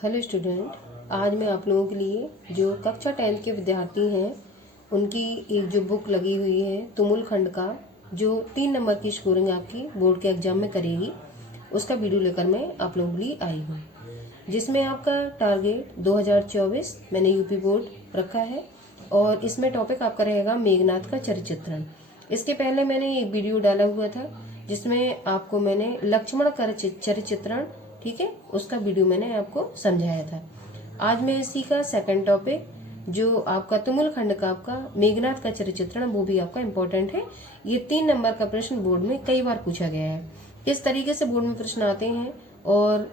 Hello student, आज मैं आप लोगों के लिए जो कक्षा 10 के विद्यार्थी हैं उनकी एक जो बुक लगी हुई है तुमुल खंड का, जो 3 नंबर की स्कोरिंग आपकी बोर्ड के एग्जाम में करेगी, उसका वीडियो लेकर मैं आप लोगों के लिए आई हूँ, जिसमें आपका टारगेट 2024 मैंने यूपी बोर्ड रखा है और इसमें टॉपिक आपका रहेगा मेघनाथ का चरित्र। इसके पहले मैंने एक वीडियो डाला हुआ था जिसमें आपको मैंने लक्ष्मण का चरित्र, ठीक है, उसका वीडियो मैंने आपको समझाया था। आज मैं इसी का सेकंड टॉपिक जो आपका तुमुल खंड का आपका मेघनाथ का चरित्र, वो भी आपका इम्पोर्टेंट है। ये 3 नंबर का प्रश्न बोर्ड में कई बार पूछा गया है। किस तरीके से बोर्ड में प्रश्न आते हैं और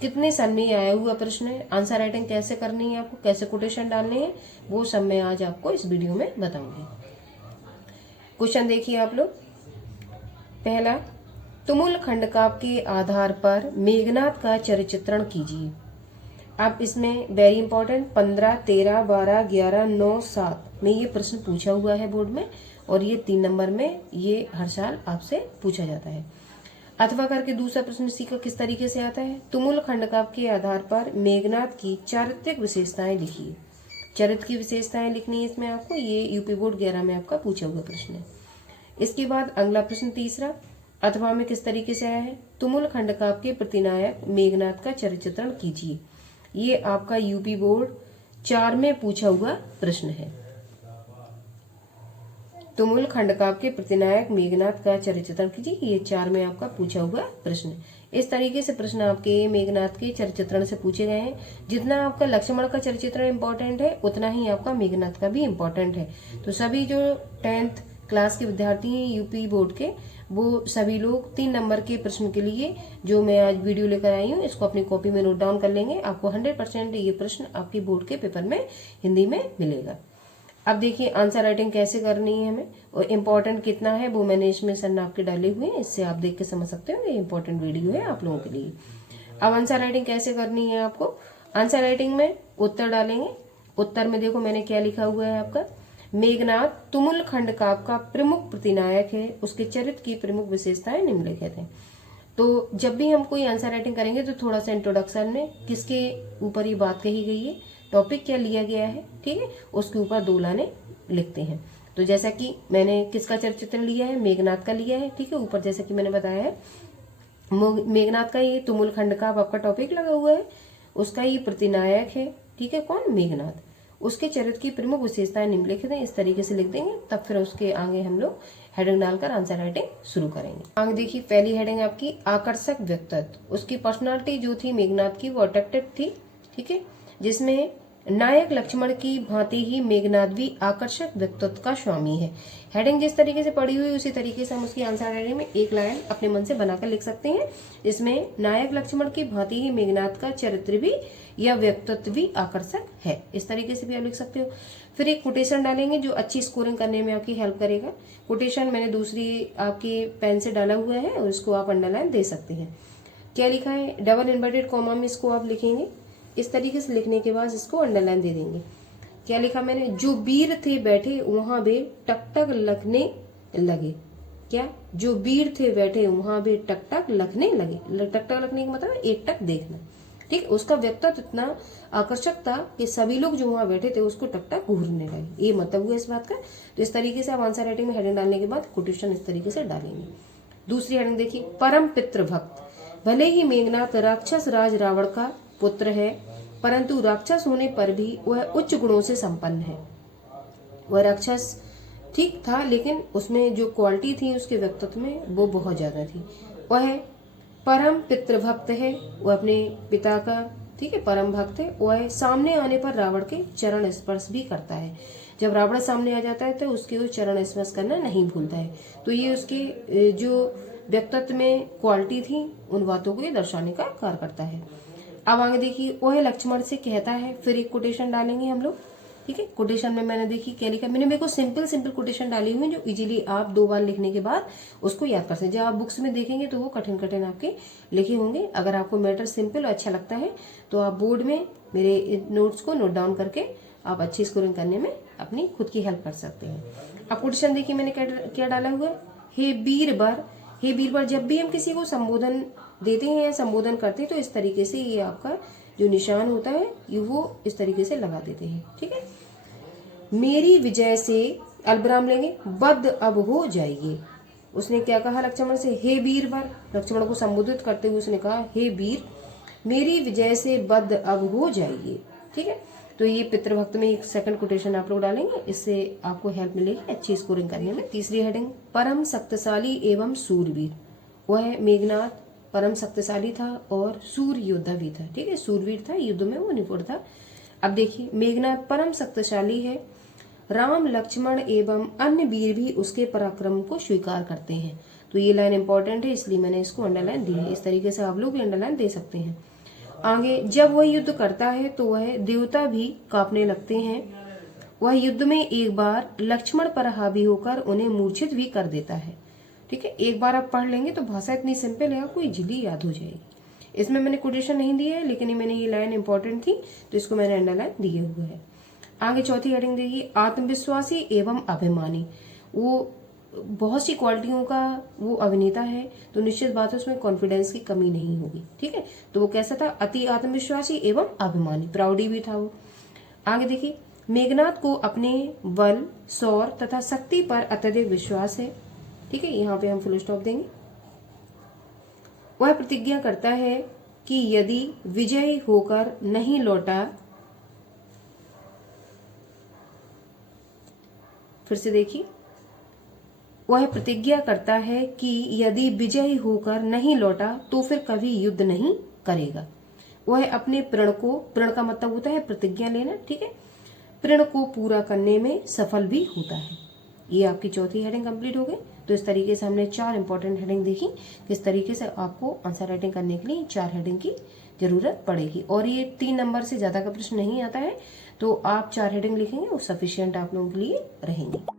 कितने साल में आया हुआ प्रश्न है, आंसर राइटिंग कैसे करनी है, आपको कैसे कोटेशन डालने हैं, वो सब मैं आज आपको इस वीडियो में बताऊंगी। क्वेश्चन देखिए आप लोग। पहला, तुमुल खंड काव्य के आधार पर मेघनाथ का चरित्रण कीजिए। अब इसमें वेरी इंपॉर्टेंट 15, 13, 12, 11, 9, 7 में ये प्रश्न पूछा हुआ है बोर्ड में, और ये 3 नंबर में ये हर साल आपसे पूछा जाता है। अथवा करके दूसरा प्रश्न इसी का किस तरीके से आता है, तुमुल खंड काव्य के आधार पर मेघनाथ की चारित्रिक विशेषताएं लिखिए। चरित्र की विशेषताएं लिखनी है इसमें आपको, ये यूपी बोर्ड 11 में आपका पूछा हुआ प्रश्न है। इसके बाद अगला प्रश्न तीसरा, अथवा में किस तरीके से आया है, तुमुल खंड काव्य के प्रतिनायक मेघनाथ का चरित्रण कीजिए। ये आपका यूपी बोर्ड 4 में पूछा हुआ प्रश्न है। तुमुल खंड काव्य के प्रतिनायक मेघनाथ का चरित्रण कीजिए, ये 4 में आपका पूछा हुआ प्रश्न। इस तरीके से प्रश्न आपके मेघनाथ के चरित्रण से पूछे गए हैं। जितना आपका लक्ष्मण का चरित्रण इम्पोर्टेंट है, उतना ही आपका मेघनाथ का भी इम्पोर्टेंट है। तो सभी जो 10th क्लास के विद्यार्थी हैं यूपी बोर्ड के, वो सभी लोग 3 नंबर के प्रश्न के लिए जो मैं आज वीडियो लेकर आई हूँ, इसको अपनी कॉपी में नोट डाउन कर लेंगे। आपको 100% ये प्रश्न आपकी बोर्ड के पेपर में हिंदी में मिलेगा। अब देखिए आंसर राइटिंग कैसे करनी है हमें, और इम्पोर्टेंट कितना है वो मैंने इसमें सर नाप के डाले हुए हैं, इससे आप देख के समझ सकते हो ये इम्पोर्टेंट वीडियो है आप लोगों के लिए। अब आंसर राइटिंग कैसे करनी है आपको, आंसर राइटिंग में उत्तर डालेंगे। उत्तर में देखो मैंने क्या लिखा हुआ है आपका, मेघनाथ तुमुल खंड काव्य का प्रमुख प्रतिनायक है, उसके चरित्र की प्रमुख विशेषताएं निम्नलिखित हैं। तो जब भी हम कोई आंसर राइटिंग करेंगे तो थोड़ा सा इंट्रोडक्शन में किसके ऊपर ये बात कही गई है, टॉपिक क्या लिया गया है, ठीक है, उसके ऊपर 2 लाने लिखते हैं। तो जैसा कि मैंने किसका चरित्र लिया है, मेघनाथ का लिया है, ठीक है। ऊपर जैसा कि मैंने बताया है मेघनाथ का ये तुमुल खंड का आपका टॉपिक लगा हुआ है, उसका ये प्रतिनायक है, ठीक है, कौन, मेघनाथ। उसके चरित्र की प्रमुख विशेषताएं निम्नलिखित हैं, इस तरीके से लिख देंगे। तब फिर उसके आगे हम लोग हेडिंग डालकर आंसर राइटिंग शुरू करेंगे। आगे देखिए पहली हेडिंग आपकी आकर्षक व्यक्तित्व। उसकी पर्सनालिटी जो थी मेघनाथ की वो अट्रैक्टिव थी, ठीक है, जिसमें नायक लक्ष्मण की भांति ही मेघनाथ भी आकर्षक व्यक्तित्व का स्वामी है। हेडिंग जिस तरीके से पढ़ी हुई उसी तरीके से हम उसकी आंसर राइटिंग में एक लाइन अपने मन से बनाकर लिख सकते हैं। इसमें नायक लक्ष्मण की भांति ही मेघनाथ का चरित्र भी या व्यक्तित्व भी आकर्षक है, इस तरीके से भी आप लिख सकते हो। फिर एक कोटेशन डालेंगे जो अच्छी स्कोरिंग करने में आपकी हेल्प करेगा। कोटेशन मैंने दूसरी आपकी पेन से डाला हुआ है और इसको आप अंडरलाइन दे सकते हैं। क्या लिखा है, डबल इन्वर्टेड कॉमा में इसको आप लिखेंगे, इस तरीके से लिखने के बाद इसको अंडरलाइन दे देंगे। क्या लिखा मैंने, जो वीर थे बैठे वहां बे टक टक लखने लगे। क्या, जो वीर थे बैठे वहां बे टक टक लखने लगे। टक टक लखने का मतलब एक टक देखना, ठीक। उसका व्यक्तित्व इतना आकर्षक था कि सभी लोग जो वहां बैठे थे उसको टक टक घूरने लगे, ये मतलब हुआ इस बात का। तो इस तरीके से आप आंसर राइटिंग में हेडिंग डालने के बाद कोटेशन इस तरीके से डालेंगे। दूसरी हेडिंग देखिए, परम पितृभक्त। भले ही मेघनाथ राक्षस राज रावण का पुत्र है, परंतु राक्षस होने पर भी वह उच्च गुणों से संपन्न है। वह राक्षस ठीक था, लेकिन उसमें जो क्वालिटी थी उसके व्यक्तित्व में वो बहुत ज्यादा थी। वह परम पितृभक्त है, वह अपने पिता का, ठीक है, परम भक्त है। वह सामने आने पर रावण के चरण स्पर्श भी करता है। जब रावण सामने आ जाता है तो उसके वो चरण स्पर्श करना नहीं भूलता है। तो ये उसके जो व्यक्तित्व में क्वालिटी थी उन बातों को ये दर्शाने का कार्य करता है। अब आगे देखिए, वह लक्ष्मण से कहता है, फिर एक कोटेशन डालेंगे हम लोग, ठीक है। कोटेशन में मैंने देखिए क्या लिखा, मैंने मेरे को सिंपल कोटेशन डाली हुई है जो इजीली आप 2 बार लिखने के बाद उसको याद कर सकते। जब आप बुक्स में देखेंगे तो वो कठिन आपके लिखे होंगे। अगर आपको मैटर सिंपल और अच्छा लगता है तो आप बोर्ड में मेरे नोट्स को नोट डाउन करके आप अच्छी स्कोरिंग करने में अपनी खुद की हेल्प कर सकते हैं। अब कोटेशन देखिए मैंने क्या डाला हुआ है, हे बीरबर। हे बीरबर, जब भी हम किसी को संबोधन देते हैं या संबोधन करते हैं तो इस तरीके से ये आपका जो निशान होता है ये वो इस तरीके से लगा देते हैं। ठीक है, मेरी विजय से अल्पविराम लेंगे, बद अब हो जाइए। उसने क्या कहा लक्ष्मण से, हे वीरवर, लक्ष्मण को संबोधित करते हुए उसने कहा हे वीर, मेरी विजय से बद अब हो जाइए। ठीक है, तो ये पितृभक्त में एक सेकंड कोटेशन आप लोग डालेंगे, इससे आपको हेल्प मिलेगी अच्छी स्कोरिंग करने में। तीसरी हेडिंग, परम शक्तिशाली एवं सूरवीर। वह मेघनाथ परम शक्तिशाली था और सूर योद्धा भी था। ठीक है, सूरवीर था, युद्ध में वो निपुण था। अब देखिए, मेघनाथ परम शक्तिशाली है, राम लक्ष्मण एवं अन्य वीर भी उसके पराक्रम को स्वीकार करते हैं। तो ये लाइन इंपॉर्टेंट है, इसलिए मैंने इसको अंडरलाइन दी है। इस तरीके से आप लोग भी अंडरलाइन दे सकते हैं। आगे, जब वह युद्ध करता है तो वह देवता भी कांपने लगते हैं। वह युद्ध में एक बार लक्ष्मण पर हावी होकर उन्हें मूर्छित भी कर देता है। ठीक है, एक बार आप पढ़ लेंगे तो भाषा इतनी सिंपल है, आपको इजीली याद हो जाएगी। इसमें मैंने कोटेशन नहीं दी है, लेकिन मैंने ये लाइन इंपॉर्टेंट थी तो इसको मैंने अंडरलाइन दिए हुए है। आगे चौथी हेडिंग देखिए, आत्मविश्वासी एवं अभिमानी। वो बहुत सी क्वालिटियों का वो अभिनेता है, तो निश्चित बात है उसमें कॉन्फिडेंस की कमी नहीं होगी। ठीक है, तो वो कैसा था, अति आत्मविश्वासी एवं अभिमानी, प्राउडी भी था वो। आगे देखिए, मेघनाथ को अपने बल, शौर्य तथा शक्ति पर अत्यधिक विश्वास है। ठीक है, यहाँ पे हम फुल स्टॉप देंगे। वह प्रतिज्ञा करता है कि यदि विजयी होकर नहीं लौटा, फिर से देखिए, वह प्रतिज्ञा करता है कि यदि विजयी होकर नहीं लौटा तो फिर कभी युद्ध नहीं करेगा। वह अपने प्रण को, प्रण का मतलब होता है प्रतिज्ञा लेना, ठीक है, प्रण को पूरा करने में सफल भी होता है। ये आपकी चौथी हेडिंग कंप्लीट हो गई। तो इस तरीके से हमने 4 इंपॉर्टेंट हेडिंग देखी, किस तरीके से आपको आंसर राइटिंग करने के लिए 4 हेडिंग की जरूरत पड़ेगी। और ये 3 नंबर से ज्यादा का प्रश्न नहीं आता है, तो आप 4 हेडिंग लिखेंगे वो सफिशियंट आप लोगों के लिए रहेंगे।